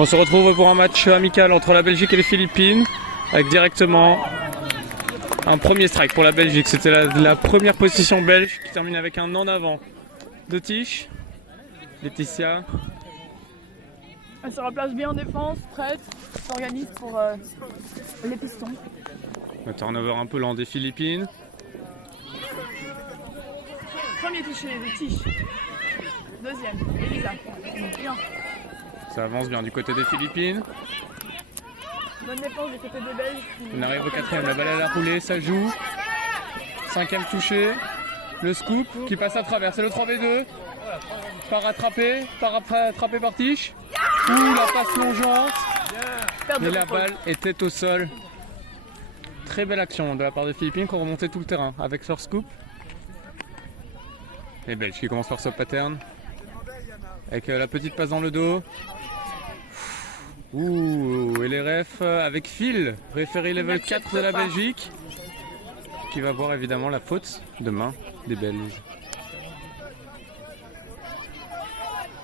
On se retrouve pour un match amical entre la Belgique et les Philippines, avec directement un premier strike pour la Belgique. C'était la première position belge qui termine avec un en avant de Tish. Laetitia. Elle se replace bien en défense, prête, s'organise pour les pistons. Le turnover un peu lent des Philippines. Premier touché de Tish. Deuxième, Elisa. Bien. Ça avance bien du côté des Philippines. Bonne défense du côté des Belges. On arrive au quatrième, la balle à la roulée, ça joue. Cinquième touché. Le scoop qui passe à travers, c'est le 3v2. Pas rattrapé par Tish. Ouh, la passe plongeante. Mais la balle était au sol. Très belle action de la part des Philippines qui ont remonté tout le terrain avec leur scoop. Les Belges qui commencent par ce pattern. Avec la petite passe dans le dos. Ouh, et les refs avec Phil, référé level 4 de la Belgique, qui va voir évidemment la faute de main des Belges.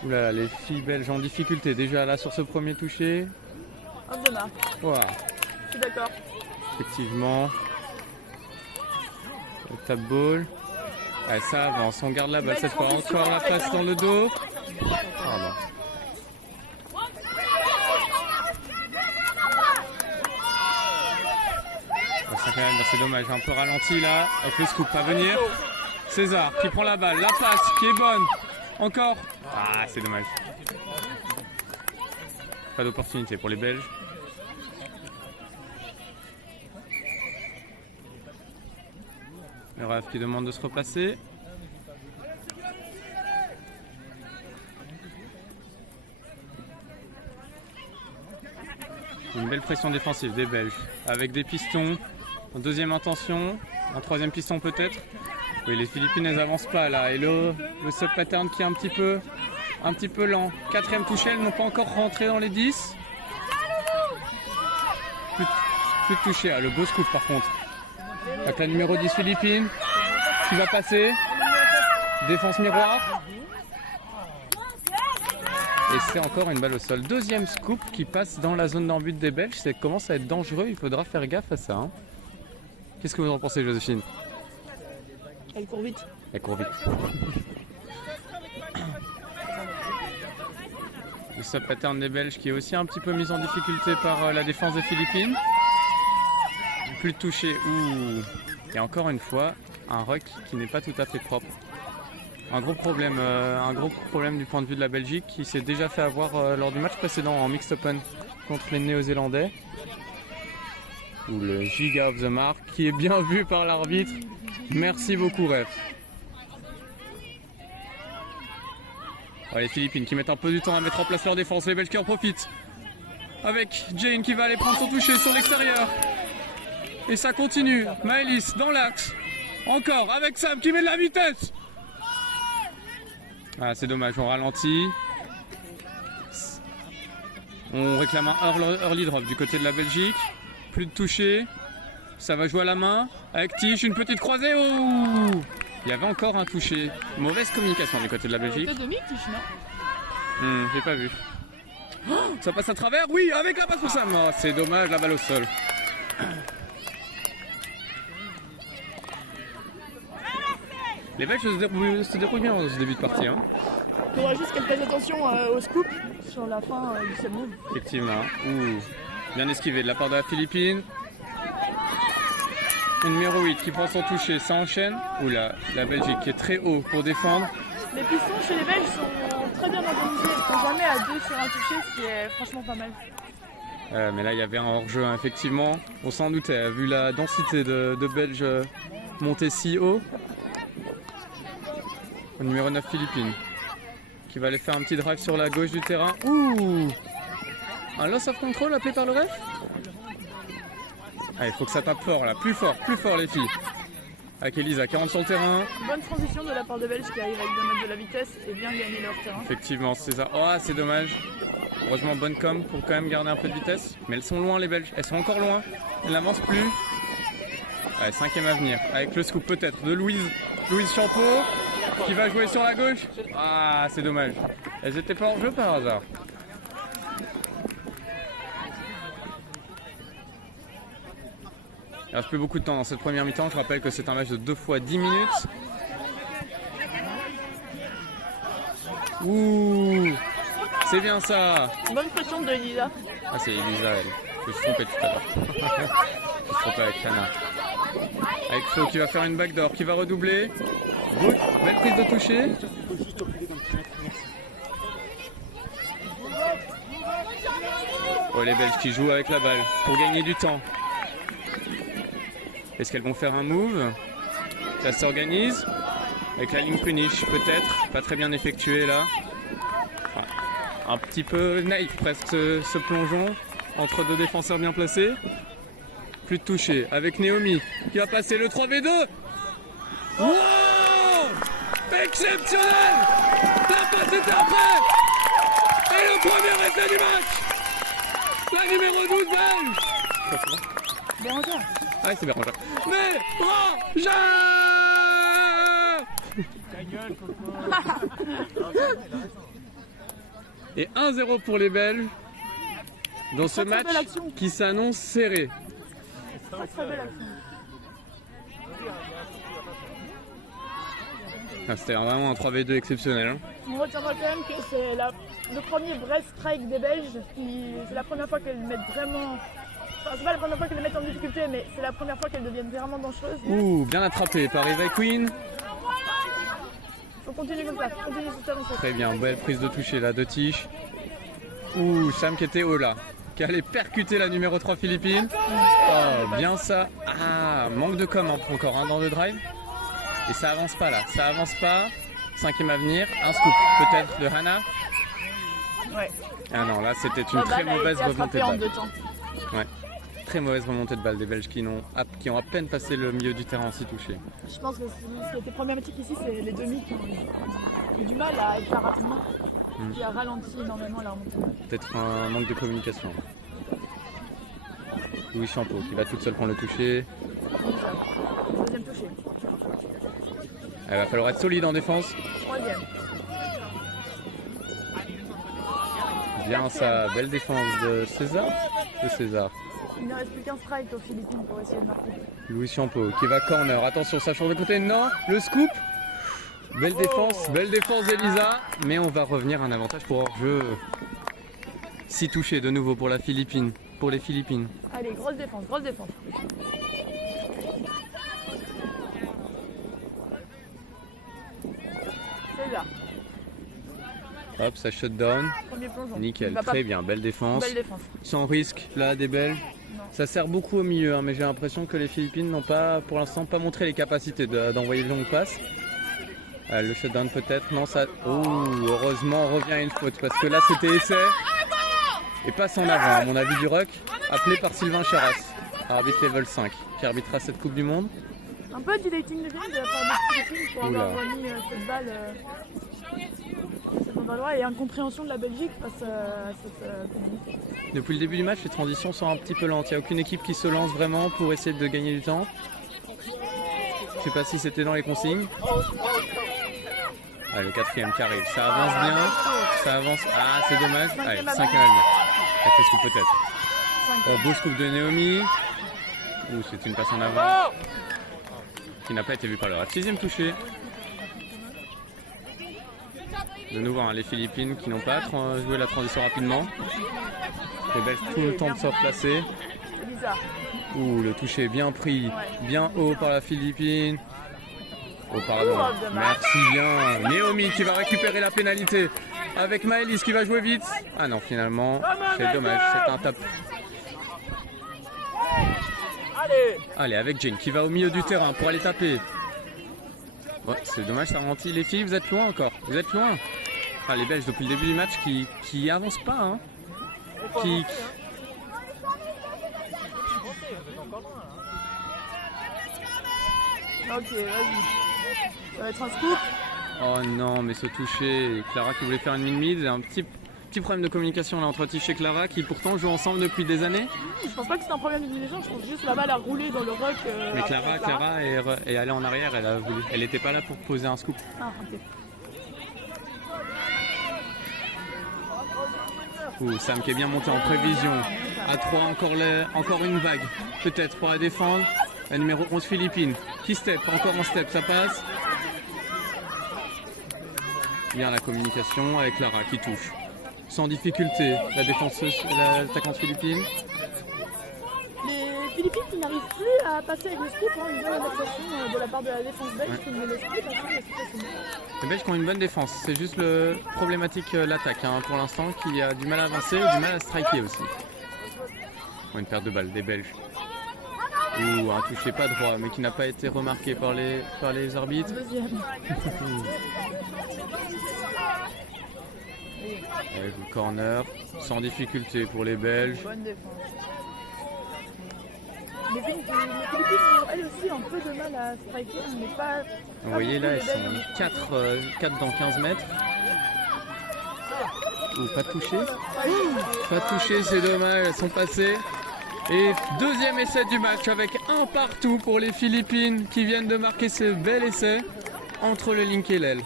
Ouh là là, les filles belges en difficulté déjà là sur ce premier toucher. Hop de marque. Wow. Je suis d'accord. Effectivement. Le tap ball. Ouais, ça avance, on garde la balle cette fois. Encore la passe dans le dos. Pardon. C'est dommage, un peu ralenti là, avec le scoop à venir. César qui prend la balle, la passe qui est bonne. Encore. Ah, c'est dommage. Pas d'opportunité pour les Belges. Le ref qui demande de se replacer. Une belle pression défensive des Belges avec des pistons en deuxième intention, un troisième piston peut-être. Oui, les Philippines elles avancent pas là et le sub pattern qui est un petit peu lent. Quatrième touché, elles n'ont pas encore rentré dans les 10. Plus de touché, le beau scoop par contre. Avec la numéro 10 Philippines qui va passer. Défense miroir. Et c'est encore une balle au sol. Deuxième scoop qui passe dans la zone d'en-but des Belges. Ça commence à être dangereux, il faudra faire gaffe à ça. Hein. Qu'est-ce que vous en pensez, Joséphine? Elle court vite. Elle court vite. Le sub-pattern des Belges qui est aussi un petit peu mis en difficulté par la défense des Philippines. Plus de toucher. Ouh. Et encore une fois, un ruck qui n'est pas tout à fait propre. Un gros problème du point de vue de la Belgique qui s'est déjà fait avoir lors du match précédent en Mixed Open contre les Néo-Zélandais. Ou le Giga of the Mark qui est bien vu par l'arbitre. Merci beaucoup ref. Les Philippines qui mettent un peu du temps à mettre en place leur défense. Les Belges qui en profitent. Avec Jane qui va aller prendre son toucher sur l'extérieur. Et ça continue. Maëlys dans l'axe. Encore avec Sam qui met de la vitesse. Ah, c'est dommage, on ralentit. On réclame un early drop du côté de la Belgique. Plus de toucher. Ça va jouer à la main. Avec Tish, une petite croisée. Oh, il y avait encore un toucher. Mauvaise communication du côté de la Belgique. Peut-être demi, Tish, non J'ai pas vu. Oh, ça passe à travers. Oui, avec la passe pour Sam. Oh, c'est dommage, la balle au sol. Les Belges se débrouillent bien dans ce début de partie. Hein. Il faudra juste qu'elle fasse attention au scoop sur la fin du sub move. Effectivement. Ouh. Bien esquivé de la part de la Philippine. Le numéro 8 qui prend son toucher, ça enchaîne. Oula, la Belgique qui est très haut pour défendre. Les pistons chez les Belges sont très bien organisés. Ils ne sont jamais à 2 sur un toucher, ce qui est franchement pas mal. Mais là, il y avait un hors-jeu, hein, effectivement. On s'en doutait, vu la densité de Belges montés si haut. Le numéro 9 Philippines qui va aller faire un petit drive sur la gauche du terrain. Ouh, un loss of control appelé par le ref. Il faut que ça tape fort là, plus fort les filles. Avec Elisa qui rentre sur le terrain. Bonne transition de la part des Belges qui arrivent avec 2 mètres de la vitesse et bien gagner leur terrain. Effectivement, c'est ça. Oh, c'est dommage. Heureusement, bonne com pour quand même garder un peu de vitesse. Mais elles sont loin les Belges, elles sont encore loin. Elles n'avancent plus. Allez, cinquième à venir. Avec le scoop peut-être de Louise Champeau qui va jouer sur la gauche. Ah, c'est dommage. Elles étaient pas en jeu par hasard. Il reste plus beaucoup de temps dans cette première mi-temps. Je rappelle que c'est un match de 2 fois 10 minutes. Ouh, c'est bien ça. Bonne pression de Elisa. Ah, c'est Elisa, elle. Je me suis trompé tout à l'heure. Je me suis trompé avec Hannah. Avec Flo qui va faire une backdoor, qui va redoubler. Belle prise de toucher. Oh, les Belges qui jouent avec la balle pour gagner du temps. Est-ce qu'elles vont faire un move? Ça s'organise avec la ligne punish peut-être, pas très bien effectuée là. Enfin, un petit peu naïf presque ce plongeon entre deux défenseurs bien placés. Plus de toucher avec Naomi qui va passer le 3v2. Wow, exceptionnel. La passe était après. Et le premier essai du match. La numéro 12 belge. Bérangère. Ah c'est Bérangère. Bérangère. Ta gueule, Coco. Et 1-0 pour les Belges dans ce Très, très match belle action. qui s'annonce serré. Très belle action. Ah, c'était vraiment un 3v2 exceptionnel. Hein. On retiendra quand même que c'est le premier vrai strike des Belges. C'est la première fois qu'elles mettent vraiment. Enfin, c'est pas la première fois qu'elles les mettent en difficulté, mais c'est la première fois qu'elles deviennent vraiment dangereuses. Ouh, bien attrapé par Eva Queen. Faut continuer comme ça, continuer sur ça. Très bien, belle prise de toucher là de Tish. Ouh, Sam qui était haut là, qui allait percuter la numéro 3 Philippines. Oh, bien ça. Ah, manque de com encore dans le drive. Et ça avance pas là, ça avance pas. 5e à venir, un scoop peut-être de Hannah. Ouais. Ah non, là c'était une très mauvaise remontée de en balle. 2 temps. Ouais. Très mauvaise remontée de balle des Belges qui ont à peine passé le milieu du terrain en 6 touchés. Je pense que ce qui était problématique ici, c'est les demi qui ont eu du mal à être là rapidement, qui a ralenti énormément la remontée. Peut-être un manque de communication. Louis Champeau qui va toute seule prendre le toucher. Deuxième touché. Il va falloir être solide en défense. Troisième. Bien ça, belle défense de César. Il ne reste plus qu'un strike aux Philippines pour essayer de marquer. Louis Champeau qui va corner. Attention, ça change de côté. Non, le scoop. Belle défense d'Elisa. Mais on va revenir à un avantage pour hors-jeu. 6 touchés de nouveau pour les Philippines. Allez, grosse défense. C'est là. Hop, ça shut down. Premier plongeon. Nickel, Il va très pas- bien, belle défense. Belle défense. Sans risque, là, des Belges. Non. Ça sert beaucoup au milieu, hein, mais j'ai l'impression que les Philippines n'ont pas, pour l'instant, pas montré les capacités d'envoyer de longues passes. Le shutdown peut-être, non ça... Oh, heureusement on revient à une faute, parce que là c'était essai. Et passe en avant, à mon avis du ruck, appelé par Sylvain Charras, arbitre level 5, qui arbitrera cette Coupe du Monde. Un peu du dating de vie de la part des Philippines pour Oula. avoir remis cette balle cet endroit et incompréhension de la Belgique face à cette communauté. Depuis le début du match, les transitions sont un petit peu lentes, il n'y a aucune équipe qui se lance vraiment pour essayer de gagner du temps. Je sais pas si c'était dans les consignes. Allez, le 4e qui arrive, ça avance bien, ça avance. Ah, c'est dommage. Allez, 5e à venir. Avec le scoop peut-être. Oh, beau scoop de Naomi. Ouh, c'est une passe en avant qui n'a pas été vue par le rate. 6e touché. De nouveau, hein, les Philippines qui n'ont pas joué la transition rapidement. Les Belges tout le temps de se replacer. C'est bizarre. Ouh, le toucher bien pris, bien haut par la Philippine. Oh pardon, Oh, dommage. merci bien. Naomi qui va récupérer la pénalité avec Maëlys qui va jouer vite. Ah non, finalement, c'est dommage, c'est un top. Allez, avec Jane qui va au milieu du terrain pour aller taper. Ouais, c'est dommage, ça ralentit. Les filles, vous êtes loin encore, vous êtes loin. Ah, les Belges depuis le début du match qui avancent pas, hein. Qui... Ok, vas-y. Ça va être un scoop. Oh non, mais ce toucher, Clara qui voulait faire une mid-mid, un petit problème de communication là entre Tish et Clara qui pourtant jouent ensemble depuis des années. Je pense pas que c'est un problème d'utilisation, je pense juste que la balle a roulé dans le ruck. Mais Clara est allée en arrière, elle n'était pas là pour poser un scoop. Ah, ok. Ouh, Sam qui est bien monté en prévision. À 3, encore une vague, peut-être pour la défendre. La numéro 11 Philippines. Qui step, encore en step, ça passe. Bien la communication avec Lara qui touche. Sans difficulté, la défenseuse, l'attaquante philippine. Les Philippines qui n'arrivent plus à passer avec le scoop, hein, une bonne adaptation de la part de la défense belge qui ne laisse plus passer le scoop. Les Belges qui ont une bonne défense, c'est juste le problématique l'attaque hein, pour l'instant qui a du mal à avancer et du mal à striker aussi. Oh, une perte de balle des Belges. Ouh, un touché pas droit mais qui n'a pas été remarqué par les arbitres. Deuxième. Avec le corner, sans difficulté pour les Belges. Bonne défense. Les Philippines ont elles aussi un peu de mal à striker, mais pas. Vous voyez là, elles sont 4 dans 15 mètres. Ouh, pas touché. Pas touché, c'est dommage, elles sont passées. Et deuxième essai du match avec un partout pour les Philippines qui viennent de marquer ce bel essai entre le link et l'aile.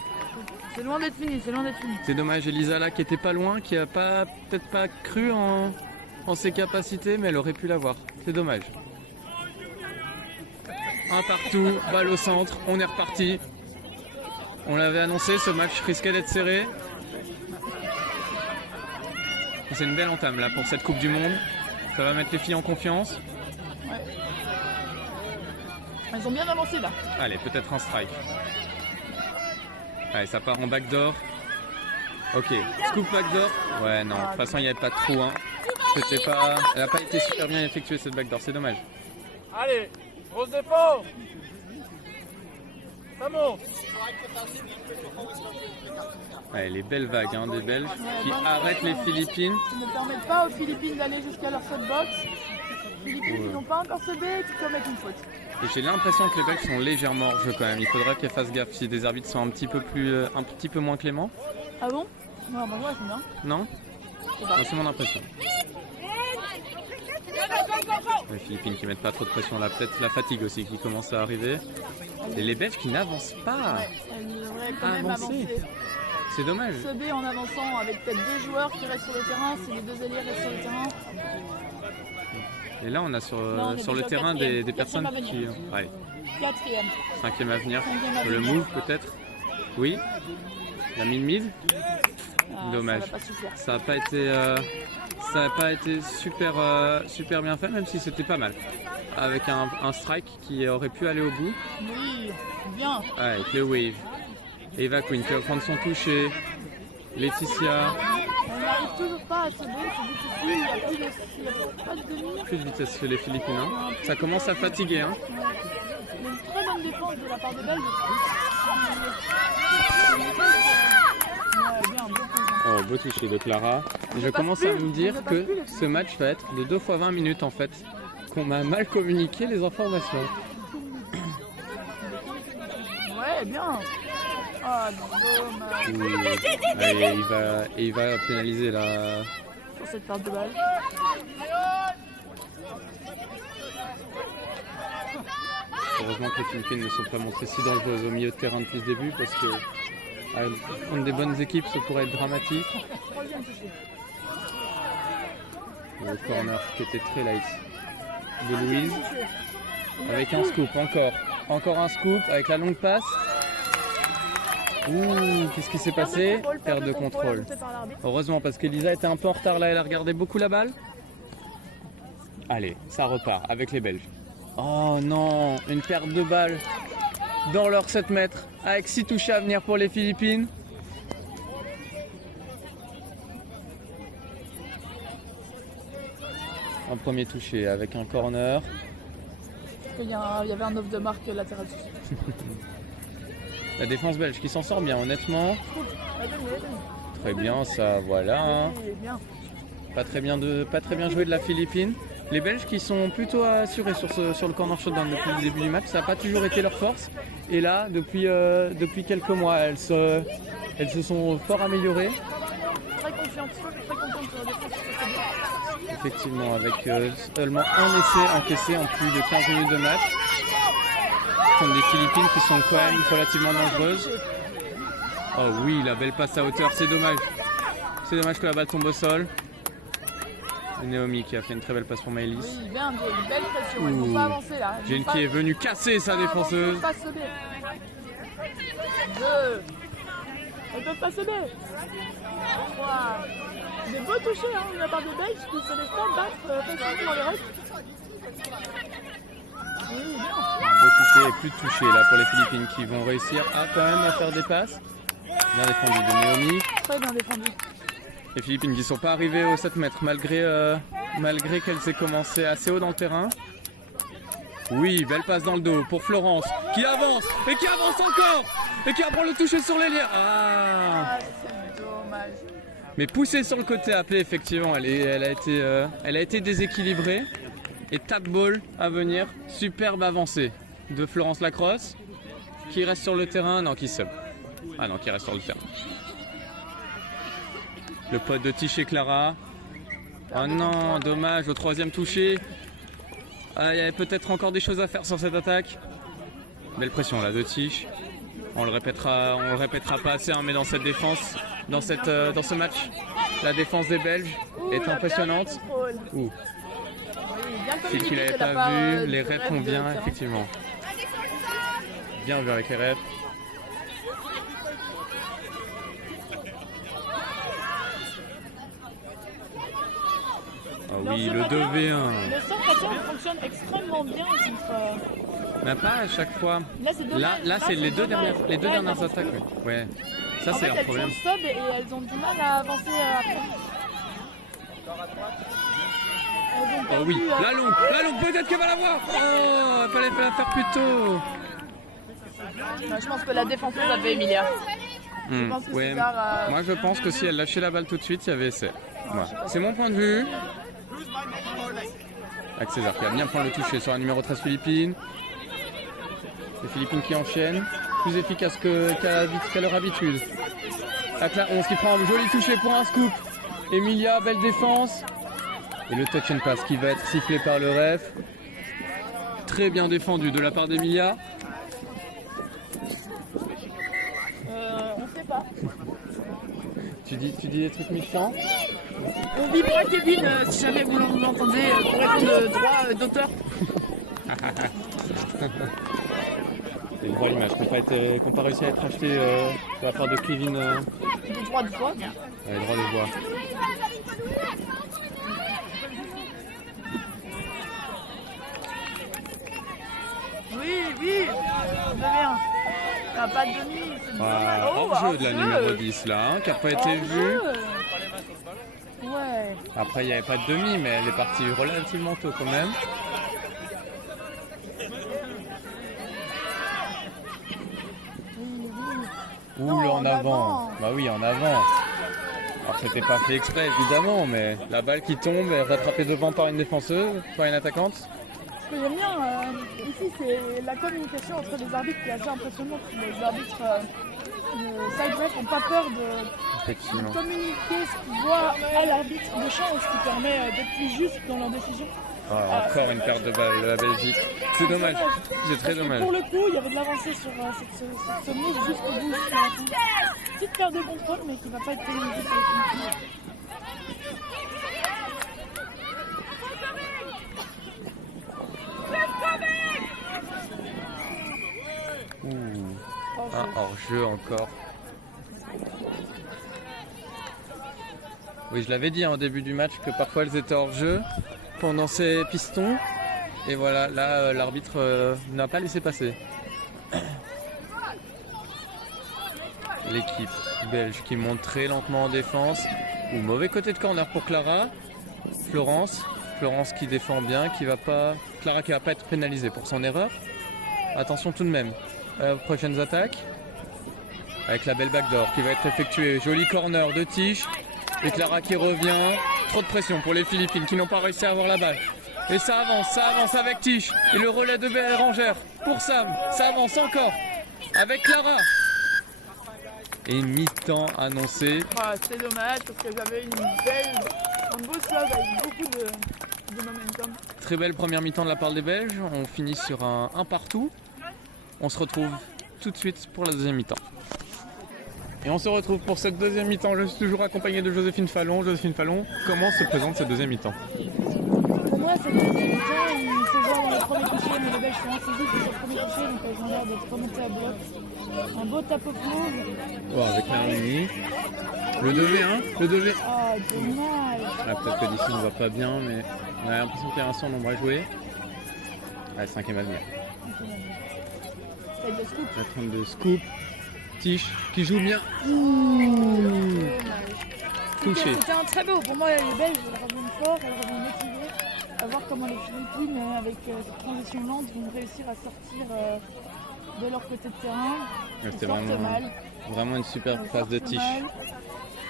C'est loin d'être fini, c'est loin d'être fini. C'est dommage, Elisa là qui était pas loin, qui a peut-être pas cru en ses capacités, mais elle aurait pu l'avoir. C'est dommage. Un partout, balle au centre, on est reparti. On l'avait annoncé, ce match risquait d'être serré. C'est une belle entame là pour cette Coupe du Monde. Ça va mettre les filles en confiance. Ouais. Elles ont bien avancé là. Allez, peut-être un strike. Allez, ça part en backdoor. Ok, scoop backdoor. Ouais, non, de toute façon, il n'y avait pas de trou. Hein. C'était pas... Elle n'a pas été super bien effectuée cette backdoor, c'est dommage. Allez, grosse dépôt. Ça monte. Allez, les belles vagues hein, des Belges qui arrêtent les Philippines. Qui ne permettent pas aux Philippines d'aller jusqu'à leur set box. Les Philippines qui Ouais. n'ont pas encore cédé, qui commettent une faute. Et j'ai l'impression que les Belges sont légèrement hors jeu quand même. Il faudra qu'elles fassent gaffe si des arbitres sont un petit peu moins cléments. Ah bon? Non, bah ouais, c'est bien. Non Je sais pas. Non, c'est mon impression. Les Philippines qui mettent pas trop de pression là, peut-être la fatigue aussi qui commence à arriver. Et les Belges qui n'avancent pas. Elles devraient quand même Avancer. avancer. C'est dommage. Céder en avançant avec peut-être 2 joueurs qui restent sur le terrain, si les 2 ailiers restent sur le terrain. Et là on a sur on est le déjà terrain quatrième. des personnes Quatrième qui... Allez, 4e. cinquième à venir. Cinquième à Le venir. move peut-être. Oui. La mid-mid. Ah, Dommage. Ça va pas suffire. Ça n'a pas été super bien fait, même si c'était pas mal. Avec un strike qui aurait pu aller au bout. Oui, bien. Ah, avec le wave. Eva Queen qui va prendre son toucher. Laetitia. On n'arrive toujours pas à céder, c'est difficile. Il n'y a pas de demi. Plus de vitesse que les Philippines. Hein. Ça commence à fatiguer. Hein. Il y a une très bonne défense de la part des Belges. Ouais, bien, beau toucher. Oh, beau toucher de Clara. Et je commence à me dire que ce match va être de 2 fois 20 minutes en fait. Qu'on m'a mal communiqué les informations. Ouais, bien. Ah, dommage. Oui. Allez, il va pénaliser là. Sur cette perte de balle. Heureusement que les Philippines ne sont pas montrées si dangereuses au milieu de terrain depuis le début parce que contre des bonnes équipes ça pourrait être dramatique. Troisième touché. Le corner qui était très light de Louise avec un scoop encore un scoop avec la longue passe. Ouh, qu'est-ce qui s'est passé? Perte de contrôle. annoncée par l'arbitre. Heureusement parce qu'Elisa était un peu en retard là, elle a regardé beaucoup la balle. Allez, ça repart avec les Belges. Oh non, une perte de balle dans leur 7 mètres avec 6 touches à venir pour les Philippines. Un premier touché avec un corner. Il y avait un off de marque latéral. La défense belge qui s'en sort bien honnêtement. Très bien ça, voilà. Hein. Bien. Pas très bien joué de la Philippine. Les Belges qui sont plutôt assurés sur le corner shotdown depuis le début du match, ça n'a pas toujours été leur force. Et là, depuis quelques mois, elles se sont fort améliorées. Très confiante, très contente sur la défense. Effectivement, avec seulement un essai encaissé en plus de 15 minutes de match. Contre des Philippines qui sont quand même relativement dangereuses. Oh oui, la belle passe à hauteur, c'est dommage. C'est dommage que la balle tombe au sol. Naomi qui a fait une très belle passe pour Maëlys. Oui, bien, une belle pression. Ils vont pas avancer là. Jane qui est venue casser sa défenseuse. Pas céder. Elles peuvent pas céder. Des beaux touchés hein, de la part des Belges qui se laissent pas battre facilement dans les règles. Oui, bien. Beau touché et plus de touché là pour les Philippines qui vont réussir à quand même à faire des passes. Bien défendu de Naomi. Très bien défendu. Les Philippines qui ne sont pas arrivées aux 7 mètres malgré qu'elles aient commencé assez haut dans le terrain. Oui, belle passe dans le dos pour Florence qui avance et qui avance encore et qui apprend le toucher sur les liens. Ah, c'est dommage. Mais poussée sur le côté appelé, effectivement, elle a été déséquilibrée. Et tap ball à venir, superbe avancée de Florence Lacrosse qui reste sur le terrain, non qui sub. Ah non, qui reste sur le terrain. Le pote de Tish et Clara. Oh non, dommage, au troisième touché. Ah, il y avait peut-être encore des choses à faire sur cette attaque. Belle pression là de Tish. On le répétera pas assez, hein, mais dans cette défense, dans ce match, la défense des Belges est impressionnante. Ouh. S'il qu'il n'avait pas vu, les refs font bien, effectivement. Bien vu avec les refs. Ah oui, le 2v1. Le centre fonctionne extrêmement bien. Mais pas à chaque fois. Là, c'est les deux dernières attaques. Ouais. Ça, c'est un problème. Elles sont sub et elles ont du mal à avancer après. Oh oui, la longue, peut-être qu'elle va l'avoir. Oh, il fallait la faire plus tôt. Je pense que la défenseuse avait Emilia. Ouais, moi je pense que si elle lâchait la balle tout de suite, il y avait essai. Voilà. C'est mon point de vue. Avec César qui va bien prendre le toucher sur la numéro 13 Philippines. Les Philippines qui enchaînent, plus efficace qu'à leur habitude. Avec la 11 qui prend un joli toucher pour un scoop. Emilia, belle défense. Et le touch and pass qui va être sifflé par le ref. Très bien défendu de la part d'Emilia. On sait pas. Tu dis des trucs méchants? On dit pour Kevin, si jamais vous l'entendez, pour répondre de droit d'auteur. Les droits images qui n'ont pas réussi à être achetés de la part de Kevin. Des droits de voix. Les droits de voix. Oui, de rien. T'as pas de demi. Hors-jeu de la numéro 10 là, hein, qui n'a pas été vue. Ouais. Après, il n'y avait pas de demi, mais elle est partie relativement tôt quand même. Ouh, là en avant. Bah oui, en avant. Alors, c'était pas fait exprès, évidemment, mais la balle qui tombe est rattrapée devant par une défenseuse, par une attaquante. Ce que j'aime bien ici, c'est la communication entre les arbitres qui est assez impressionnante. Les arbitres side ref n'ont pas peur de communiquer ce qu'ils voient à l'arbitre de champ, ce qui permet d'être plus juste dans leur décision. Ah, encore une perte de balle de la Belgique. C'est dommage, c'est très dommage. Pour le coup, il y avait de l'avancée sur ce move jusqu'au bout. Petite perte de contrôle, mais qui ne va pas être pénalisée pour les Philippines. Un hors-jeu encore. Oui, je l'avais dit en début du match que parfois elles étaient hors-jeu pendant ces pistons. Et voilà, là l'arbitre n'a pas laissé passer. L'équipe belge qui monte très lentement en défense. Ou mauvais côté de corner pour Clara. Florence qui défend bien, Clara qui va pas être pénalisée pour son erreur. Attention tout de même. Prochaines attaques. Avec la belle backdoor qui va être effectuée. Joli corner de Tish. Et Clara qui revient. Trop de pression pour les Philippines qui n'ont pas réussi à avoir la balle. Et ça avance avec Tish. Et le relais de Bérangère pour Sam. Ça avance encore avec Clara. Et mi-temps annoncé. C'est dommage parce que j'avais un beau slog avec beaucoup de momentum. Très belle première mi-temps de la part des Belges. On finit sur un partout. On se retrouve tout de suite pour la deuxième mi-temps. Et on se retrouve pour cette deuxième mi-temps. Je suis toujours accompagné de Joséphine Fallon. Joséphine Fallon, comment se présente cette deuxième mi-temps? Pour moi, cette deuxième mi-temps, il se voit dans le premier toucher, mais les Belges sont assez vite sur le premier toucher, donc elles ont l'air d'être remontées à bloc. Un beau tapeau close. Oh, avec Naomi. Le 2v1, le 2v. Ah, dommage. Ah, peut-être que d'ici on ne va pas bien, mais on a l'impression qu'il y a un son nombre à jouer. Ah, 5ème avenir. Ça va être de scoop. La 32 scoop. Tiche qui joue bien. Touché. C'était un très beau. Pour moi, les Belges, elles reviennent fort, elles reviennent motivées. À voir comment les Philippines, avec cette transition lente, vont réussir à sortir de leur côté de terrain. Ouais, c'était vraiment une super passe de Tiche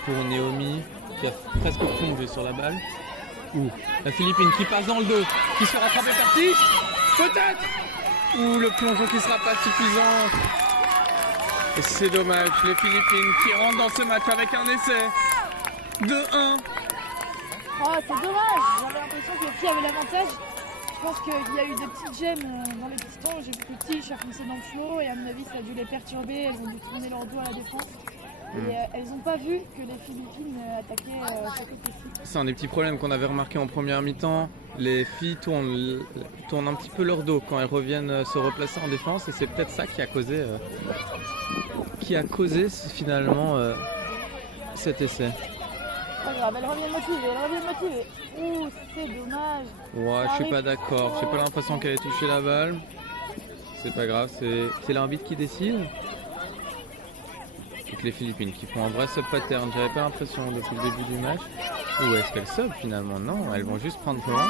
pour Naomi qui a presque plongé sur la balle. Ouh, la Philippine qui passe dans le dos, qui se fait rattraper par Tiche. Peut-être. Ouh, le plongeon qui sera pas suffisant. Et c'est dommage, les Philippines qui rentrent dans ce match avec un essai. 2-1. Ah, c'est dommage. J'avais l'impression que les filles avaient l'avantage. Je pense qu'il y a eu des petites gemmes dans les pistons. J'ai vu que Tiche a foncé dans le flot et à mon avis ça a dû les perturber. Elles ont dû tourner leur dos à la défense. Et elles n'ont pas vu que les Philippines attaquaient chaque côté. C'est un des petits problèmes qu'on avait remarqué en première mi-temps. Les filles tournent un petit peu leur dos quand elles reviennent se replacer en défense et c'est peut-être ça qui a causé finalement cet essai. Pas grave, elles reviennent motivées, Ouh, c'est dommage. Ouais, je suis pas d'accord. J'ai pas l'impression qu'elle ait touché la balle. C'est pas grave, c'est l'arbitre qui décide. Donc les Philippines qui font un vrai sub pattern. J'avais pas l'impression depuis le début du match. Ou est-ce qu'elles sub finalement? Non, elles vont juste prendre point.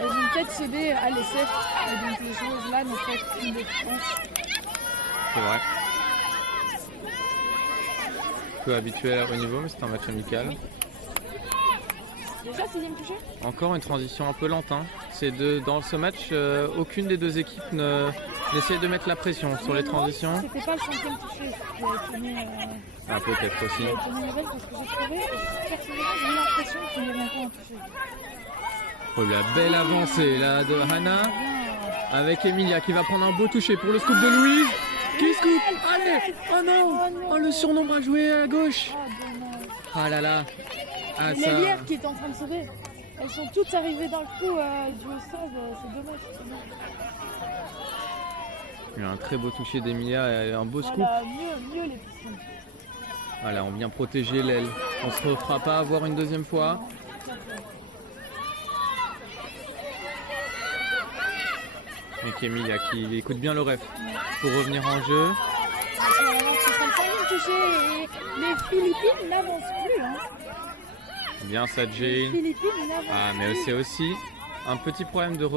Elles vont peut-être céder à l'essai. Et donc les joueuses là ne font qu'une défense. C'est vrai. Peu habituel au niveau, mais c'est un match amical. Déjà 6ème touché. Encore une transition un peu lente. Hein. Dans ce match, aucune des deux équipes n'essaie de mettre la pression sur les transitions. C'était pas le 5ème touché qui a étonné. Ah, peut-être aussi. Qui a étonné les Belges parce que j'ai trouvé, personnellement, j'ai eu l'impression qu'il y avait encore un touché. Oh, la belle avancée là de Hannah avec Emilia qui va prendre un beau toucher pour le scoop de Louise. Qui scoop? Allez! Oh non! Oh, le surnombre à jouer à gauche! Ah, dommage. Ah là là! Ah, les lièvres qui étaient en train de sauver. Elles sont toutes arrivées d'un coup du haut sol, c'est dommage. Il y a un très beau toucher d'Emilia et un beau scoop. Voilà, mieux les pistons. Voilà, on vient protéger l'aile. On se refera pas avoir une deuxième fois. Avec Emilia qui écoute bien le ref pour revenir en jeu. Les Philippines n'avancent plus. Hein. Bien ça, Jane. Ah, mais c'est aussi un petit problème de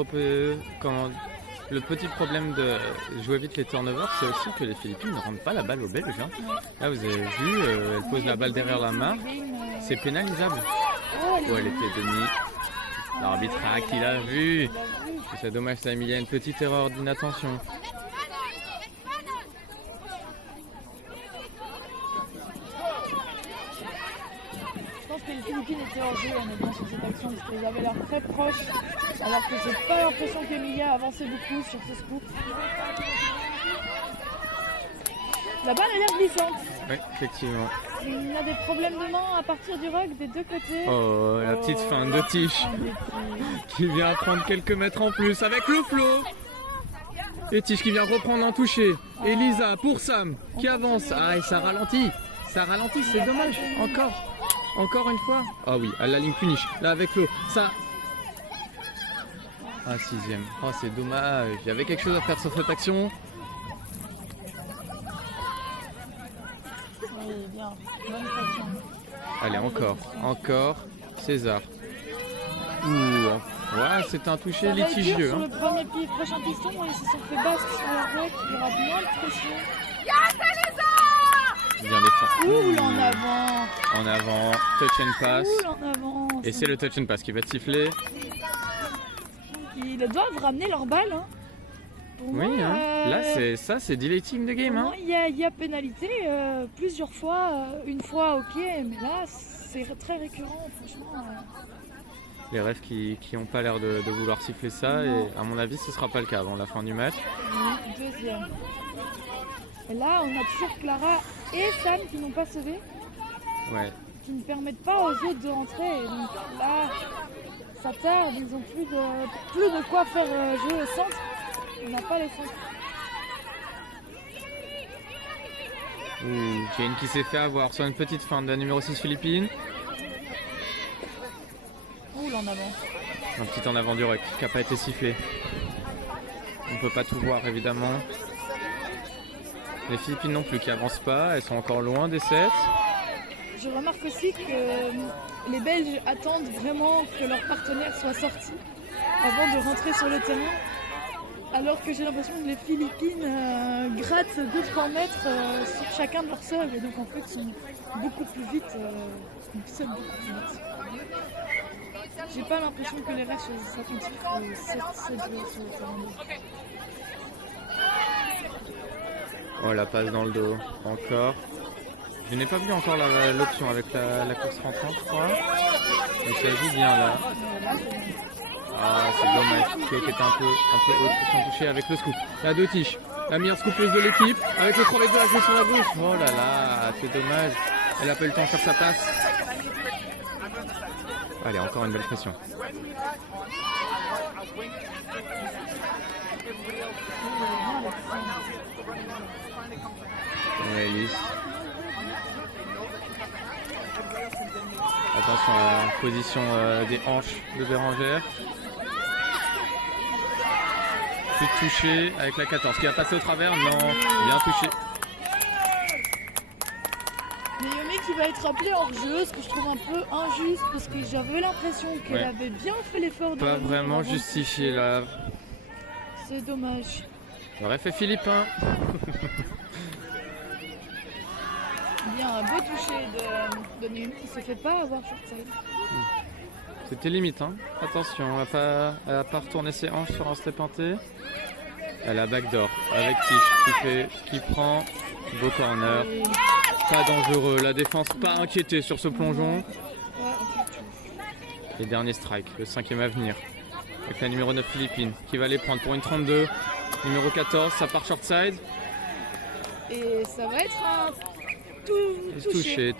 le petit problème de jouer vite les turnovers, c'est aussi que les Philippines ne rendent pas la balle aux Belges. Hein. Là, vous avez vu, elle pose la balle derrière la main. C'est pénalisable. Oh, elle était demi. L'arbitre qui l'a vu. C'est dommage, ça a mis une petite erreur d'inattention. Je pense que les Philippines étaient hors jeu honnêtement sur cette action parce qu'elles avaient l'air très proches, alors que j'ai pas l'impression qu'Emilia a avancé beaucoup sur ce scoop. La balle a l'air glissante. Oui, effectivement. Il y a des problèmes de main à partir du rock des deux côtés. Oh, la petite feinte de Tiche qui vient prendre quelques mètres en plus avec le flot. Et Tiche qui vient reprendre un toucher. Elisa pour Sam qui avance. Ah, et ça ralentit. Ça ralentit, c'est dommage. Encore une fois. Ah oui, à la ligne punish. Là avec l'eau. Ça. Ah, 6ème. Oh, c'est dommage. Il y avait quelque chose à faire sur cette action. Oui, bien. Bonne action. Allez, encore. César. Ouh, ouais, c'est un toucher litigieux. Sur le prochain piston, ils se sont fait basque sur leur rock. Il y aura moins de pression. Bien défendu. Ouh, en avant. En avant, touch and pass. Ouh, en avant. Et c'est le touch and pass qui va être sifflé. Ils doivent ramener leur balle. Hein. Pour Oui, moi, hein. Là c'est deleting the game. Hein. Il y a pénalité plusieurs fois. Une fois, ok, mais là c'est très récurrent, franchement. Les refs qui n'ont pas l'air de vouloir siffler ça, non. Et à mon avis ce sera pas le cas avant la fin du match. Oui, deuxième. Et là on a toujours Clara et Sam qui n'ont pas sauvé, qui ne permettent pas aux autres de rentrer. Et donc là, ça tarde, ils n'ont plus de quoi faire jouer au centre. On n'a pas les centres. Jane qui s'est fait avoir sur une petite feinte de la numéro 6 Philippines. En avant. Un petit en avant du ruck qui n'a pas été sifflé. On ne peut pas tout voir évidemment. Les Philippines non plus qui avancent pas, elles sont encore loin des 7. Je remarque aussi que les Belges attendent vraiment que leur partenaire soit sorti avant de rentrer sur le terrain. Alors que j'ai l'impression que les Philippines grattent 2-3 mètres sur chacun de leurs serves et donc en fait sont beaucoup plus vite. Beaucoup plus vite. J'ai pas l'impression que les restes s'attentifs 7 joueurs sur le terrain. Oh la passe dans le dos, encore. Je n'ai pas vu encore l'option avec la course rentrante, je crois. Donc ça joue bien là. Ah c'est dommage, Kyo qui était un peu haute pour s'en toucher avec le scoop. La 2 tiges, la meilleure scoopeuse de l'équipe, avec le 3 avec 2 à jouer sur la gauche. Oh là là, c'est dommage. Elle a pas eu le temps de faire sa passe. Allez, encore une belle pression. Elise. Attention à la position des hanches de Bérangère. Plus touché avec la 14 qui va passer au travers. Non, bien touché. Naomi qui va être appelée hors jeu, ce que je trouve un peu injuste parce que j'avais l'impression qu'elle avait bien fait l'effort de... Pas vraiment justifié là. C'est dommage. Le ref est philippin. Bien un beau toucher de Naomi qui se fait pas avoir shortside. C'était limite, hein. Attention, elle a pas retourné ses hanches sur un step inté. Elle a backdoor avec Tish qui prend beau corner. Pas dangereux, la défense pas inquiétée sur ce plongeon. Et dernier strike, le 5e à venir. Avec la numéro 9 Philippines qui va les prendre pour une 32. Numéro 14, ça part shortside. Et ça va être un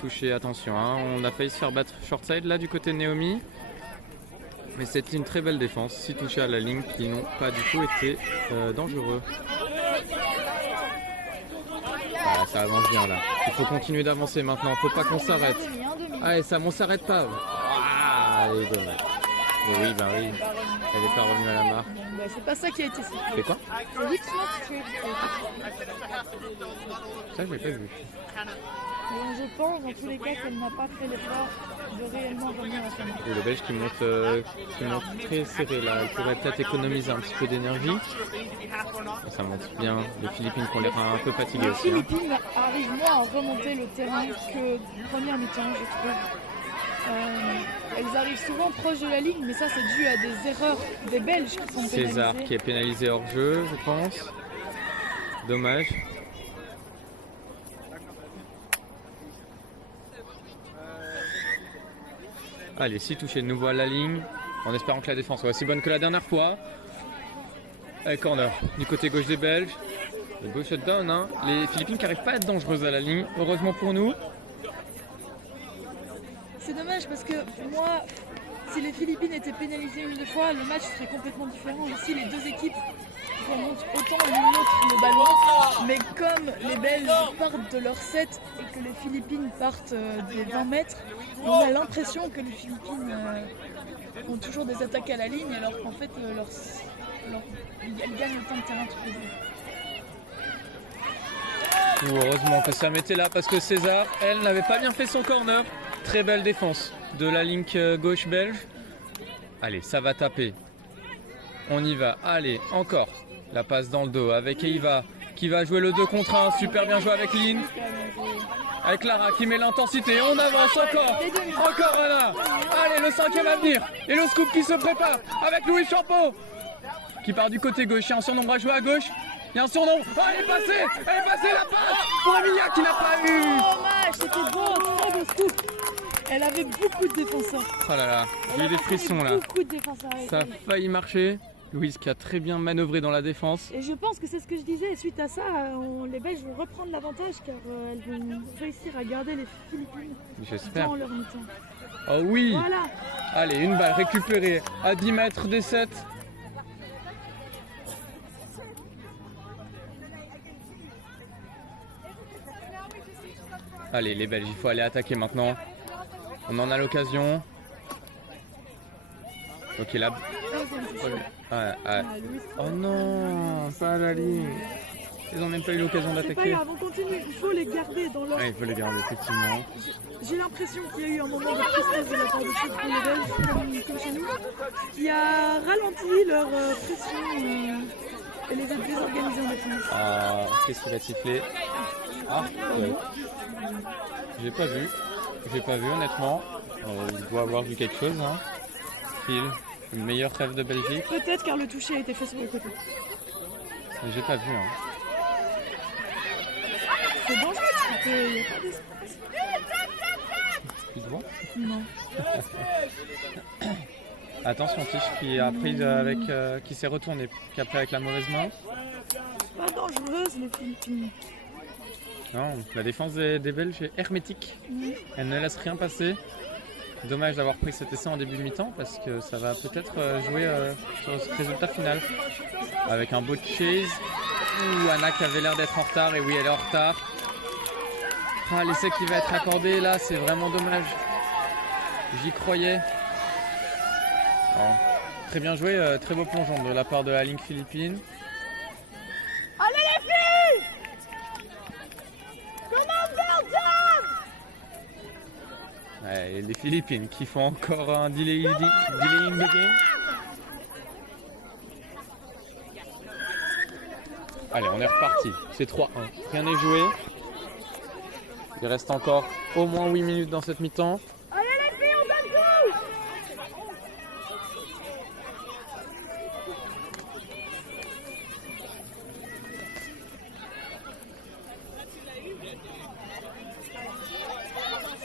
touché, attention. Hein. On a failli se faire battre shortside là du côté de Naomi. Mais c'était une très belle défense, 6 touchés à la ligne qui n'ont pas du tout été dangereux. Voilà, ça avance bien là. Il faut continuer d'avancer maintenant, faut pas qu'on s'arrête. Ah et ça, on s'arrête pas. Ah, elle est dommage. Mais oui, bah oui. Elle n'est pas revenue à la marque. Bah, c'est pas ça qui a été sifflé. C'est quoi? C'est Wixmont qui a été Ça, je l'ai pas vu. Et je pense dans tous les cas qu'elle n'a pas fait l'effort de réellement revenir à son marque. Et le Belge qui monte très serré là. Elle pourrait peut-être économiser un petit peu d'énergie. Ça monte bien. Les Philippines qui ont l'air un peu fatiguées Les aussi. Hein. Philippines arrivent moins à remonter le terrain que première mi-temps, je trouve. Elles arrivent souvent proches de la ligne, mais ça c'est dû à des erreurs des Belges qui sont pénalisés. César qui est pénalisé hors jeu, je pense. Dommage. Allez, 6 touchés de nouveau à la ligne, en espérant que la défense soit aussi bonne que la dernière fois. Et corner du côté gauche des Belges. Le beau shutdown, hein. Les Philippines qui n'arrivent pas à être dangereuses à la ligne, heureusement pour nous. C'est dommage parce que moi, si les Philippines étaient pénalisées une ou deux fois, le match serait complètement différent. Ici, les deux équipes remontent autant l'une l'autre le ballon, mais comme les Belges partent de leur 7 et que les Philippines partent des 20 mètres, on a l'impression que les Philippines ont toujours des attaques à la ligne, alors qu'en fait, elles gagnent le temps de terrain tous les deux. Heureusement que Sam était là parce que César, elle, n'avait pas bien fait son corner. Très belle défense de la ligne gauche belge. Allez, ça va taper. On y va. Allez, encore. La passe dans le dos avec Eva qui va jouer le 2 contre 1. Super bien joué avec Lynn. Avec Lara qui met l'intensité. On avance encore. Encore Anna. Allez, le 5e à venir. Et le scoop qui se prépare avec Louis Champeau qui part du côté gauche. Il y a un surnombre à jouer à gauche. Il y a un surnombre. Oh, elle est passée la passe pour Emilia qui n'a pas eu. Dommage, c'était beau, très beau scoop. Elle avait beaucoup de défenseurs. Oh là là, j'ai eu des frissons là. Beaucoup de défenseurs. Ça a failli marcher. Louise qui a très bien manœuvré dans la défense. Et je pense que c'est ce que je disais, suite à ça, les Belges vont reprendre l'avantage car elles vont réussir à garder les Philippines J'espère. dans leur mi-temps. Oh oui. Voilà. Allez, une balle récupérée à 10 mètres des 7. Allez, les Belges, il faut aller attaquer maintenant. On en a l'occasion. Ok, là. Oh non, pas à la ligne. Ils n'ont même pas eu l'occasion C'est pas d'attaquer. grave, on continue, il faut les garder dans leur... Ouais, il faut les garder, effectivement. J'ai l'impression qu'il y a eu un moment de tristesse de la part de tous les Belges, comme chez nous, qui a ralenti leur pression et les a désorganisés en défense. Ah, qu'est-ce qu'il a sifflé? Ah, ouais. J'ai pas vu honnêtement. Il doit avoir vu quelque chose. Hein. Phil, le meilleur rêve de Belgique. Peut-être car le toucher a été fait sur le côté. Mais j'ai pas vu. Hein. C'est dangereux, parce qu'il n'y a pas d'espace. Tu te vois? Non. Attention, Tiche qui a pris avec, qui s'est retourné, qui a pris avec la mauvaise main. C'est pas dangereuse les Philippines. Non, la défense des Belges est hermétique. Elle ne laisse rien passer. Dommage d'avoir pris cet essai en début de mi-temps parce que ça va peut-être jouer sur ce résultat final. Avec un beau chase. Anna qui avait l'air d'être en retard. Et oui, elle est en retard. Ah, l'essai qui va être accordé là, c'est vraiment dommage. J'y croyais. Bon. Très bien joué, très beau plongeon de la part de la ligne philippine. Allez les filles! Ouais, et les Philippines qui font encore un delaying the game. Allez, on est reparti. C'est 3-1. Rien n'est joué. Il reste encore au moins 8 minutes dans cette mi-temps. Allez les filles, on donne tout!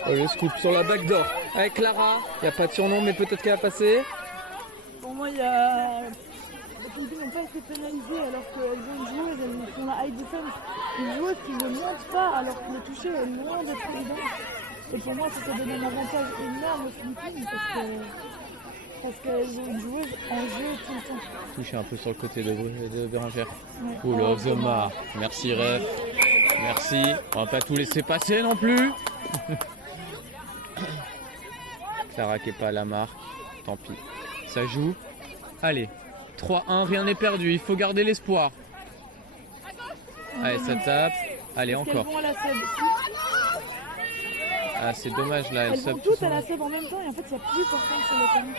Le scoop sur la backdoor avec Clara. Il n'y a pas de surnom, mais peut-être qu'elle a passé. Pour moi, il y a... Les Philippines n'ont pas été pénalisées alors qu'elles ont une joueuse, elles font la high defense. Une joueuse qui ne monte pas alors que le toucher est loin d'être évident. Et pour moi, ça donne un avantage énorme aux Philippines parce qu'elles ont une joueuse en jeu tout le temps. Touché un peu sur le côté de Bérangère. Ouais. Oh là, Zoma. Merci Ref. Merci. On va pas tout laisser passer non plus. Clara qui n'est pas à la marque. Tant pis. Ça joue. Allez. 3-1, rien n'est perdu. Il faut garder l'espoir. Allez, ça tape. Allez, encore. Elles vont à la sub. Ah, c'est dommage là. Elles vont toutes à la sub en même temps et en fait, il n'y a plus personne sur le terrain.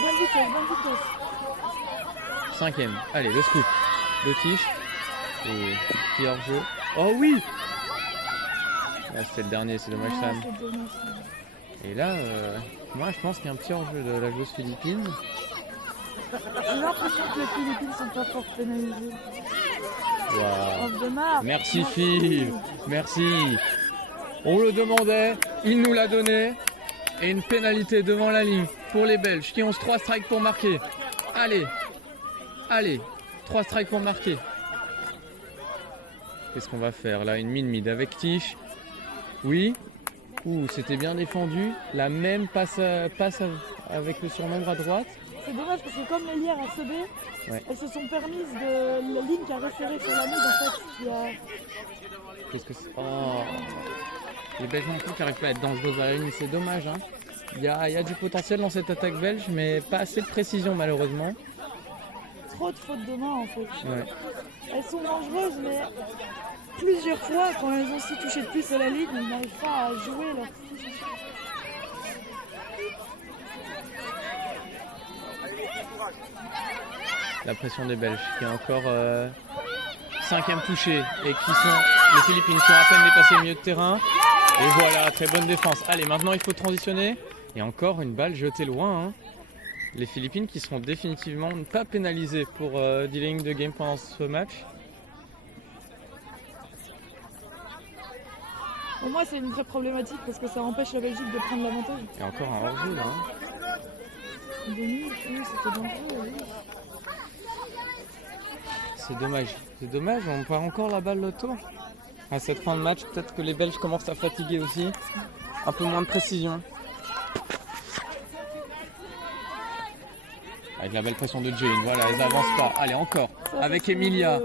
Bonne vitesse. Cinquième. Allez, le scoop. De Tiche. Et petit hors-jeu. Oh oui! Ah, c'était le dernier, c'est dommage, Sam. Et là, moi je pense qu'il y a un petit hors-jeu de la joueuse philippine. J'ai l'impression que les Philippines sont pas fort pénalisées. Wow. Merci Phil, merci. On le demandait, il nous l'a donné. Et une pénalité devant la ligne pour les Belges qui ont 3 strikes pour marquer. Allez, 3 strikes pour marquer. Qu'est-ce qu'on va faire là? Une mid-mid avec Tiche. Oui. C'était bien défendu. La même passe avec le surnombre à droite. C'est dommage parce que comme l'ailière a cédé, ouais. Elles se sont permises de la ligne qui a resserré sur la mid en fait. Qu'est-ce que c'est? Oh. Les Belges non plus qui n'arrivent pas à être dangereuses à la ligne, c'est dommage. Hein. Il y a du potentiel dans cette attaque belge, mais pas assez de précision malheureusement. Trop de fautes de main en fait. Ouais. Elles sont dangereuses, mais plusieurs fois, quand elles ont aussi touché de plus à la ligne, elles n'arrivent pas à jouer leur style. La pression des Belges qui est encore 5e touché et qui sont les Philippines qui ont à peine dépassé le milieu de terrain. Et voilà, très bonne défense. Allez, maintenant il faut transitionner. Et encore une balle jetée loin. Hein. Les Philippines qui seront définitivement pas pénalisées pour dealing de game pendant ce match. Pour moi, c'est une vraie problématique parce que ça empêche la Belgique de prendre l'avantage. Et encore un hors-jeu là. Hein. Denis, oui, c'était dangereux. Oui. C'est dommage, on perd encore la balle le tour. À cette fin de match, peut-être que les Belges commencent à fatiguer aussi. Un peu moins de précision. Avec la belle pression de Jane, voilà, ils n'avancent pas. Allez, encore, avec Emilia.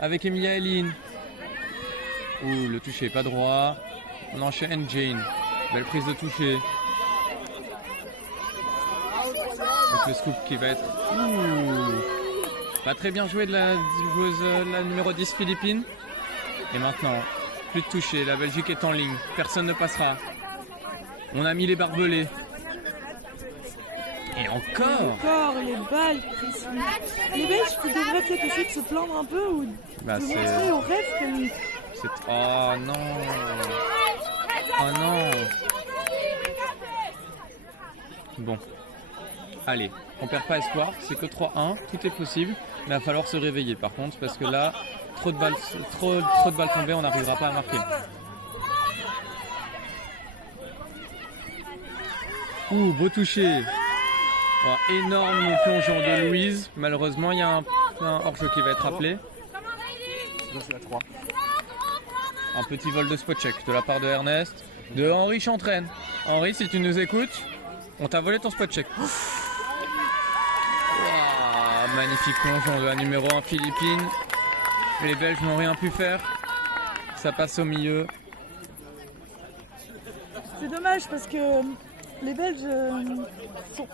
Avec Emilia Eline. Ouh, le toucher, pas droit. On enchaîne Jane. Belle prise de toucher. Avec le scoop qui va être... Ouh. Pas très bien joué de la joueuse, la numéro 10 Philippine. Et maintenant, plus de toucher. La Belgique est en ligne. Personne ne passera. On a mis les barbelés. Et encore les balles qui sont... Les Belges qui devraient peut-être essayer de se plaindre un peu ou de montrer au rêve que... Oh non. Oh non. Bon. Allez, on perd pas espoir. C'est que 3-1. Tout est possible. Mais il va falloir se réveiller par contre. Parce que là, trop de balles tombées, on n'arrivera pas à marquer. Ouh, beau toucher. Oh, énorme plongeon de Louise. Malheureusement, il y a un hors-jeu qui va être appelé. Un petit vol de spot check de la part de Ernest. De Henri Chantraine. Henri, si tu nous écoutes, on t'a volé ton spot check. Wow, magnifique plongeon de la numéro 1 Philippine. Les Belges n'ont rien pu faire. Ça passe au milieu. C'est dommage parce que les Belges sont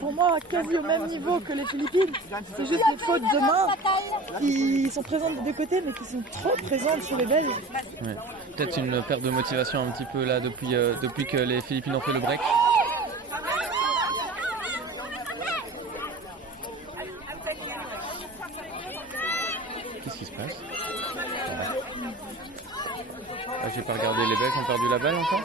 pour moi quasi au même niveau que les Philippines. C'est juste les fautes de main qui sont présentes des deux côtés mais qui sont trop présentes sur les Belges. Ouais. Peut-être une perte de motivation un petit peu là depuis que les Philippines ont fait le break. Qu'est-ce qui se passe? Ah, j'ai pas regardé, les Belges ont perdu la balle encore?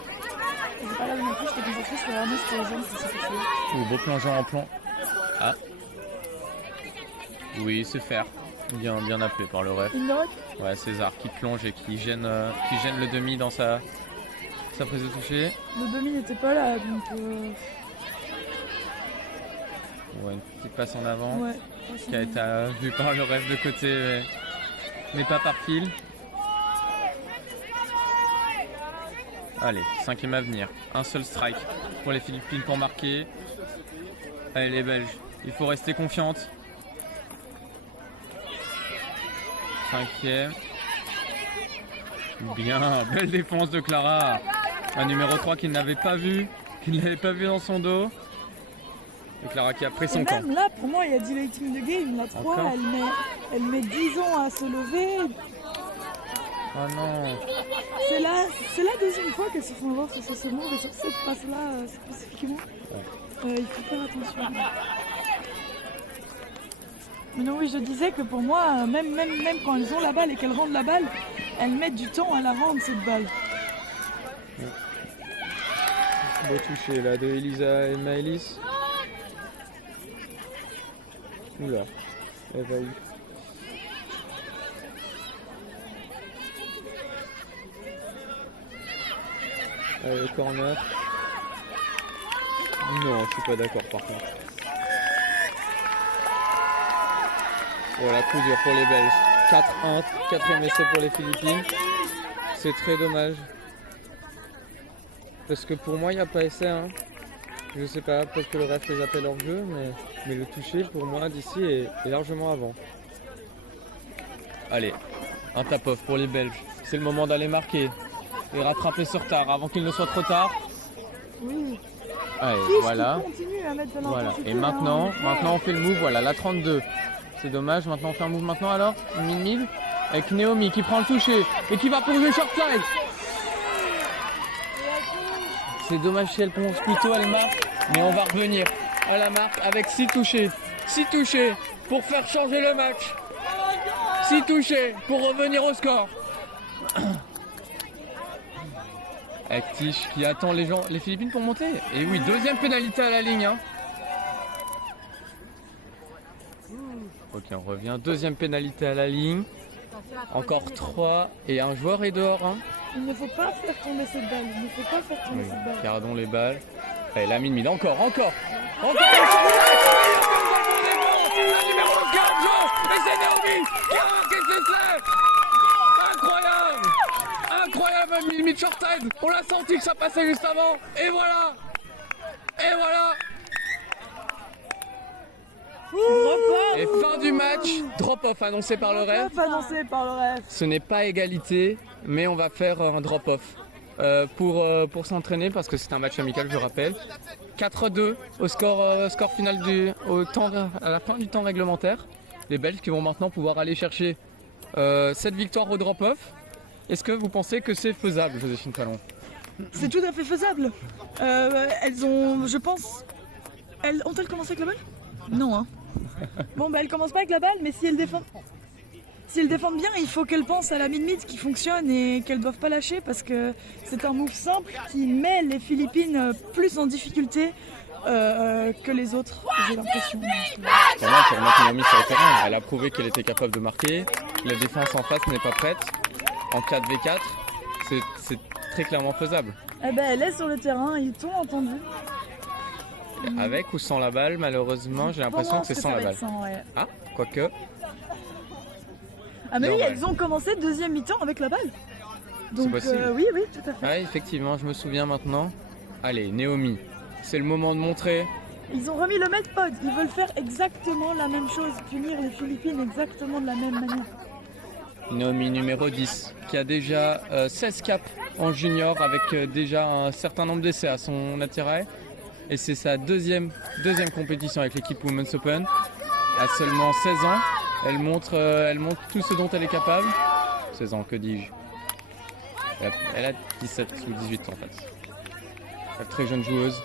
J'ai pas la non plus, j'étais concentrée sur Ernest et les jeunes qui s'est fait. Ouh, beau plongeon en plomb. Ah. Oui, c'est faire. Bien appelé par le ref. Ouais, César qui plonge et qui gêne le demi dans sa prise de toucher. Le demi n'était pas là, donc... Ouais, une petite passe en avant. Ouais, qui a été vue par le ref de côté, mais pas par fil. Allez, 5e à venir. Un seul strike pour les Philippines pour marquer. Allez les Belges, il faut rester confiante. 5e. Bien, belle défense de Clara. Un numéro 3 qui ne l'avait pas vu dans son dos. Et Clara qui a pris son camp. Même là, pour moi, il y a Dilating the Game. La 3, elle met 10 ans à se lever. Oh non. C'est la deuxième fois qu'elles se font voir sur ce monde et sur cette passe-là spécifiquement. Il faut faire attention. Mais non, oui, je disais que pour moi, même quand elles ont la balle et qu'elles rendent la balle, elles mettent du temps à la rendre cette balle. Beau toucher là de Elisa et Maëlys. Oula, elle va où? Allez, le corner. Non, je suis pas d'accord par contre. Voilà, coup dur pour les Belges. 4-1, 4e essai pour les Philippines. C'est très dommage. Parce que pour moi, il n'y a pas essai. Hein. Je sais pas, peut-être que le ref les appelle hors jeu, mais le toucher pour moi d'ici est largement avant. Allez, un tap-off pour les Belges. C'est le moment d'aller marquer et rattraper ce retard avant qu'il ne soit trop tard. Oui. Allez, voilà. Voilà. Et maintenant on fait le move. Voilà, la 32. C'est dommage. Maintenant on fait un move maintenant alors. Mid avec Naomi qui prend le toucher et qui va plonger short side. C'est dommage si elle plonge plutôt, elle marque. Mais on va revenir à la marque avec 6 touchés. 6 touchés pour faire changer le match. 6 touchés pour revenir au score. Avec Tish qui attend les Philippines pour monter. Et oui, deuxième pénalité à la ligne. Hein. Ok, on revient. Deuxième pénalité à la ligne. Encore 3 et un joueur est dehors. Hein. Il ne faut pas faire tomber cette balle. Il ne faut pas faire tomber cette balle. Gardons les balles. Allez, la mine. Encore. La numéro 4, Et c'est Naomi qui a marqué cet essai. Incroyable. Incroyable, 1 mm short side. On l'a senti que ça passait juste avant. Et voilà. Et voilà. Et fin du match, drop-off annoncé par le ref. Annoncé par le ref. Ce n'est pas égalité, mais on va faire un drop-off pour s'entraîner parce que c'est un match amical, je rappelle. 4-2 au score final à la fin du temps réglementaire. Les Belges qui vont maintenant pouvoir aller chercher cette victoire au drop-off. Est-ce que vous pensez que c'est faisable, Joséphine Talon? C'est tout à fait faisable. Elles ont, je pense... Ont-elles commencé avec la balle? Non, hein. Bon, bah elles commencent pas avec la balle, mais si elles défendent bien, il faut qu'elles pensent à la mid-mid qui fonctionne et qu'elles doivent pas lâcher parce que c'est un move simple qui met les Philippines plus en difficulté que les autres, j'ai l'impression. Pour moi, pour remettre Naomi sur le terrain, elle a prouvé qu'elle était capable de marquer. La défense en face n'est pas prête. En 4v4, c'est très clairement faisable. Eh ben, elle est sur le terrain, ils t'ont entendu. Avec ou sans la balle, malheureusement, j'ai l'impression que c'est sans la balle. Ouais. Ah, quoique. Ah mais Non, oui, ouais. elles ont commencé deuxième mi-temps avec la balle. Donc possible. oui, tout à fait. Ouais, effectivement, je me souviens maintenant. Allez, Naomi, c'est le moment de montrer. Ils ont remis le med pod, ils veulent faire exactement la même chose, punir les Philippines exactement de la même manière. Naomi numéro 10, qui a déjà 16 caps en junior avec déjà un certain nombre d'essais à son attirail. Et c'est sa deuxième compétition avec l'équipe Women's Open. À seulement 16 ans, elle montre tout ce dont elle est capable. 16 ans, que dis-je? Elle a 17 ou 18 ans en fait. Elle est très jeune joueuse.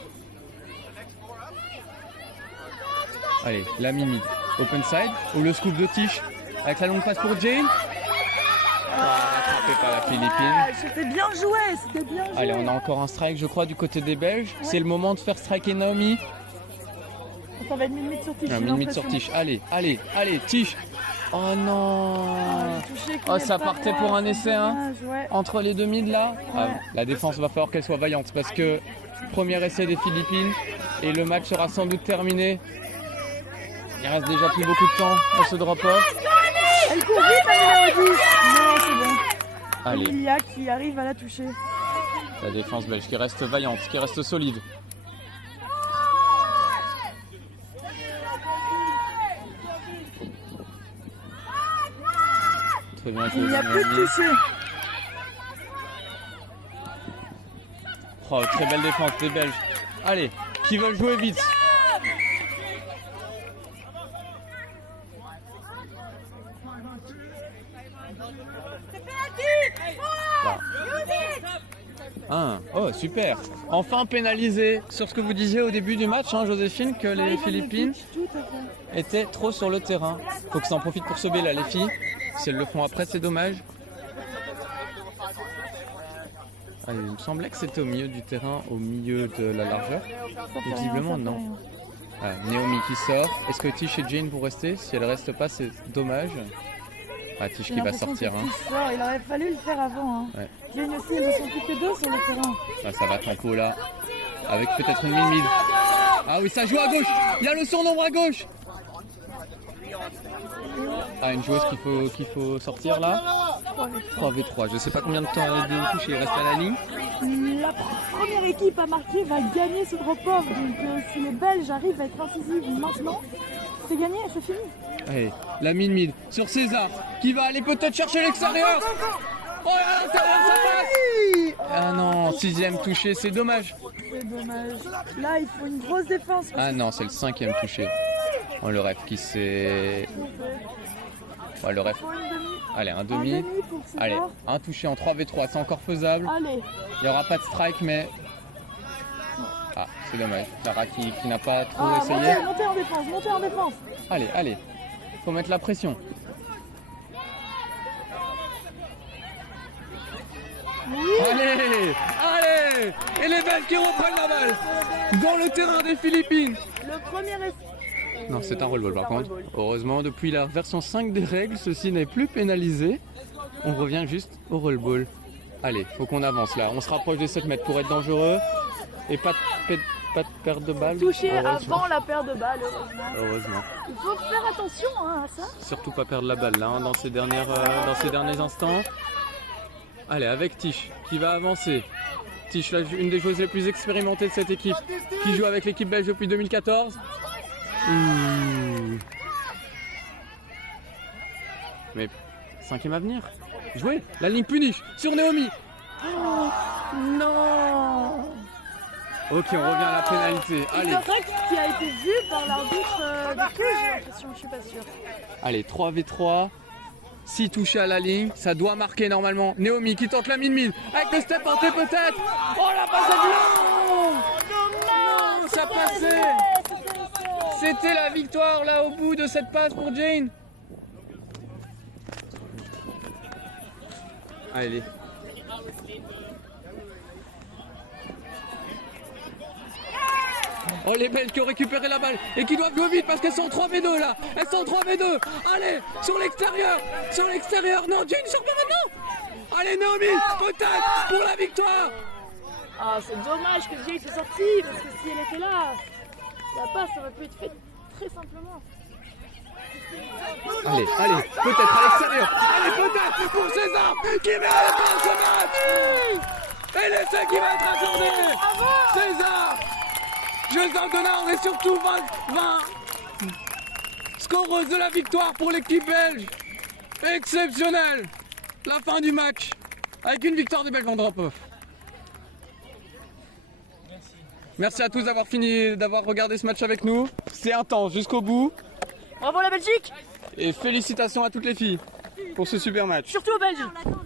Allez, la mid, open side, ou le scoop de Tish, avec la longue passe pour Jane. Rattrapé par la Philippine. C'était bien joué, c'était bien joué. Allez, on a encore un strike, je crois, du côté des Belges. Ouais. C'est le moment de faire striker Naomi. Ça va être mid sur Tish. Mid sur Tish. Allez, Tish. Oh non. Oh, ça partait pour un essai, hein. Ouais. Entre les deux mids là. Ouais. Ah, la défense va falloir qu'elle soit vaillante parce que premier essai des Philippines et le match sera sans doute terminé. Il reste déjà plus beaucoup de temps pour ce drop-off. Elle court vite à numéro 10. Non, c'est bon. Allez. Lilia qui arrive à la toucher. La défense belge qui reste vaillante, qui reste solide. Très bien, il n'y a plus de toucher. Oh, très belle défense des Belges. Allez, qui veulent jouer vite? Oh super. Enfin pénalisé sur ce que vous disiez au début du match, hein, Joséphine, que les Philippines étaient trop sur le terrain. Faut que ça en profite pour sauver là les filles. Si elles le font après, c'est dommage. Ah, il me semblait que c'était au milieu du terrain, au milieu de la largeur. Mais visiblement non. Ah, Naomi qui sort. Est-ce que Tish et Jane vont rester? Si elle reste pas, c'est dommage. Ah, Tish qui va sortir. Hein. Il aurait fallu le faire avant. Hein. Ouais. Jane aussi, ils ne sont plus que deux sur le terrain. Ah, ça va tempo là. Avec peut-être une mid. Ah oui, ça joue à gauche. Il y a le surnombre à gauche. Ah, une joueuse qu'il faut sortir là. 3v3. Je sais pas combien de temps de touche il reste à la ligne. La première équipe à marquer va gagner ce drop-off. Donc si les Belges arrivent à être incisives maintenant, c'est gagné, c'est fini. Allez, la mid sur César qui va aller peut-être chercher l'extérieur. Oh là, ça passe. Ah non, 6ème touché, c'est dommage. C'est dommage. Là, il faut une grosse défense. Ah non, c'est le 5ème touché. Oh, le ref qui s'est... Oh, le ref. Allez, un demi. Allez, un touché en 3v3, c'est encore faisable. Allez. Il n'y aura pas de strike, mais... Ah, c'est dommage. Clara qui n'a pas trop essayé. Montez en défense. Allez. Faut mettre la pression. Oui. Allez. Et les Belges qui reprennent la balle dans le terrain des Philippines. Le premier essai. Non, c'est un roll-ball par contre. Heureusement, depuis la version 5 des règles, ceci n'est plus pénalisé. On revient juste au roll-ball. Allez, faut qu'on avance là. On se rapproche des 7 mètres pour être dangereux. Et pas pas de perte de balle. Touché Heureusement. avant la paire de balles, heureusement. Heureusement. Il faut faire attention à ça. Surtout pas perdre la balle là hein, dans ces derniers instants. Allez, avec Tish qui va avancer. Tish, une des joueuses les plus expérimentées de cette équipe, qui joue avec l'équipe belge depuis 2014. Mais 5e avenir. Jouer. La ligne punish sur Naomi. Non. Ok, on revient à la pénalité. Une Allez. attaque qui a été vue par l'arbitre de queue, j'ai l'impression, je suis pas sûre. Allez, 3v3. 6 touchés à la ligne, ça doit marquer normalement. Naomi qui tente la mine avec le step porté peut-être. Oh la passe est blanc. Non, ça passait. C'était la victoire là au bout de cette passe pour Jane. Allez. Oh les Belges qui ont récupéré la balle et qui doivent jouer vite parce qu'elles sont en 3v2 là. Elles sont en 3v2. Allez, sur l'extérieur. Sur l'extérieur. Non, Jane sort pas maintenant. Allez Naomi, peut-être pour la victoire. Ah, c'est dommage que Jay soit sorti parce que si elle était là, la passe aurait pu être faite très simplement. Allez, peut-être à l'extérieur. Allez, peut-être pour César qui met à la fin ce match. Et l'essai qui va être accordé. César. Jeux d'Argonard, on est surtout 20 scoreuse de la victoire pour l'équipe belge. Exceptionnel. La fin du match avec une victoire des Belges en drop-off. Merci à tous d'avoir regardé ce match avec nous. C'est intense jusqu'au bout. Bravo la Belgique! Et félicitations à toutes les filles pour ce super match. Surtout aux Belges!